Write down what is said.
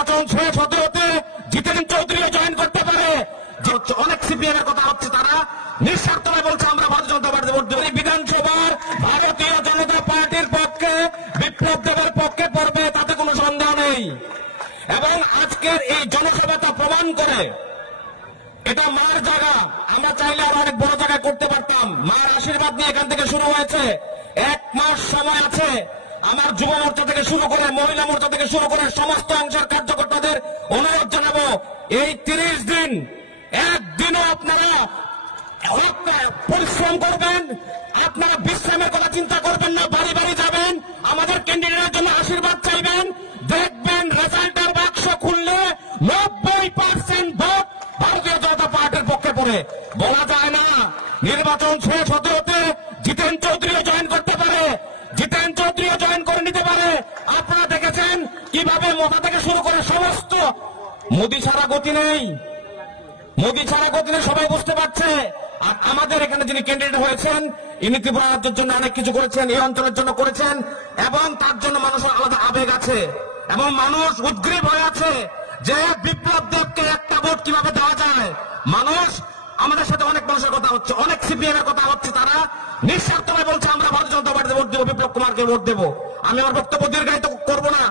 নির্বাচন শেষ হতে হতে জিতেন চৌধুরীও জয়েন করতে পারে। অনেক সিপিএম এর কথা হচ্ছে, তারা নিঃস্বার্থভাবে বলছে আমরা ভারতীয় জনতা পার্টি ভোট দেব। বিধানসভার ভারতীয় জনতা পার্টির পক্ষে বিপ্লব দেবের পক্ষে পড়বে, তাতে কোনো সন্দেহ নেই। এবং আজকের এই জনসভা তা প্রমাণ করে এটা মার জায়গা। আমরা চাইলে আরো অনেক বড় জায়গায় করতে পারতাম। মায়ের আশীর্বাদ নিয়ে এখান থেকে শুরু হয়েছে। 1 মাস সময় আছে। আমার যুব মোর্চা থেকে শুরু করে, মহিলা মোর্চা থেকে শুরু করে সমস্ত অংশের কার্যকর্তাদের অনুরোধ জানাবো, এই 30 দিন একদিনও আপনারা পরিশ্রম করবেন, আপনারা বিশ্রামের কথা চিন্তা করবেন না, বাড়ি বাড়ি যাবেন, আমাদের ক্যান্ডিডেটের জন্য আশীর্বাদ চাইবেন। দেখবেন রেজাল্টের বাক্স খুললে 90% ভোট ভারতীয় জনতা পার্টির পক্ষে পড়ে। বলা যায় না নির্বাচন শেষ হতে হতে জিতেন চৌধুরীও জয়েন করতে পারে, জিতেন চৌধুরীও জয়েন করে নিতে পারে। আপনারা দেখেছেন কিভাবে মোটা থেকে শুরু করে সমস্ত, মোদি ছাড়া গতি নেই, মোদি ছাড়া গতি নেই, সবাই বুঝতে পারছে। আর আমাদের এখানে যিনি ক্যান্ডিডেট হয়েছেন, ইনি ত্রিপুরা রাজ্যের জন্য অনেক কিছু করেছেন, এই অঞ্চলের জন্য করেছেন, এবং তার জন্য মানুষের আলাদা আবেগ আছে এবং মানুষ উদ্গ্রীব হয়ে আছে যে বিপ্লব দেবকে একটা ভোট কিভাবে দেওয়া যায়। মানুষ, আমাদের সাথে অনেক মানুষের কথা হচ্ছে, অনেক সিপিএম এর কথা হচ্ছে, তারা নিঃস্বার্থভাবে বলছে আমরা ভারতীয় জনতা পার্টিতে ভোট দেবো, বিপ্লব কুমারকে ভোট দেবো। আমি আমার বক্তব্য দীর্ঘায়িত করবো না।